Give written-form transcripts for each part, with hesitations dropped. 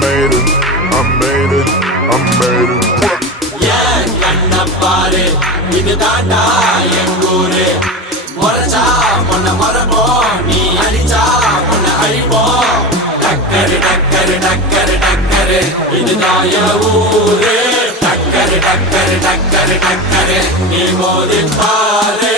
made it, I made it, I made it. Yeah, kanna paare, idu daanda engure. Moracha, monna morabo, ni adicha, monna adipo. Dakkare, dakkare, dakkare, dakkare, idu daaya oore. Dakkare, dakkare, dakkare, dakkare, ni modi paare.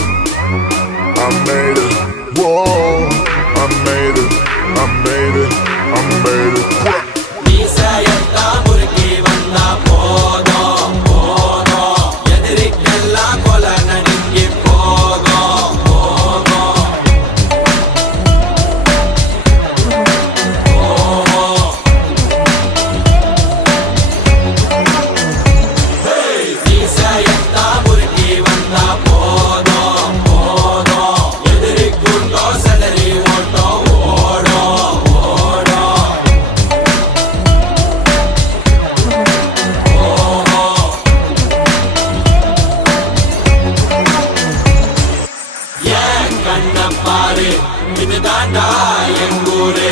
I made it, whoa, I made it, I made it, I made it. Nisayetta murki vanna podo podo edirikella kolana ningi pogo pogo hey nisayetta murki vanna podo podo edirikkunno salary oto odo odo ஏன் கண்ண பாரு இது தாண்டா எங்கூரு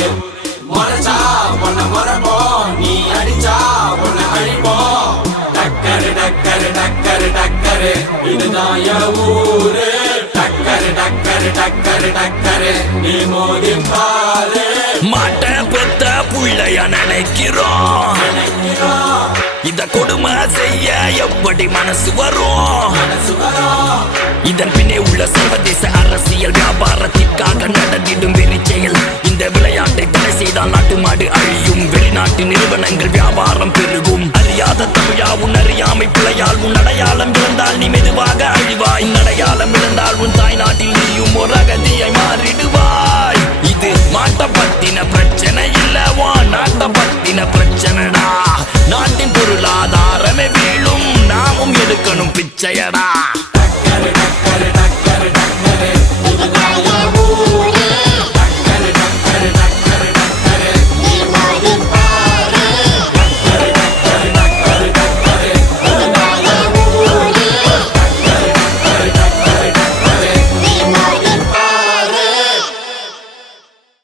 மொரச்சா பொண்ண மொரபோ நீ அடிச்சா பொண்ண அழிப்போ டக்கரு டக்கரு டக்கரு டக்கரு இதுதான் என் ஊரு டக்கரு டக்கரு டக்கரு டக்கரு நீ மோதி பாரு மாட்ட பெத்த புள்ளைய நினைக்கிறோம் இத கொடுமை செய்ய எப்படி மனசு வரும் இதன் பின்னே உள்ள சர்வதேச அரசியல் வியாபாரத்திற்காக நடந்திடும் வெறி செயல் இந்த விளையாட்டை தடை செய்தால் நாட்டு மாடு அழியும் வெளிநாட்டு நிறுவனங்கள் வியாபாரம் பெருகும் அறியாத தமிழா உன் அறியாமை பிழையால் உன் அடையாளம் இழந்தால் நீ மெதுவாக அழிவாய் அடையாளம் இழந்தால் உன் தாய் நாட்டில் நீயும் ஒரு அகதியை மாறிடுவாய் இது மாட்ட பத்தின பிரச்சனை இல்லவா நாட்ட பத்தின பிரச்சனைடா நாட்டின் பொருளாதாரமே வீழும் நாமும் எடுக்கணும் பிச்சையடா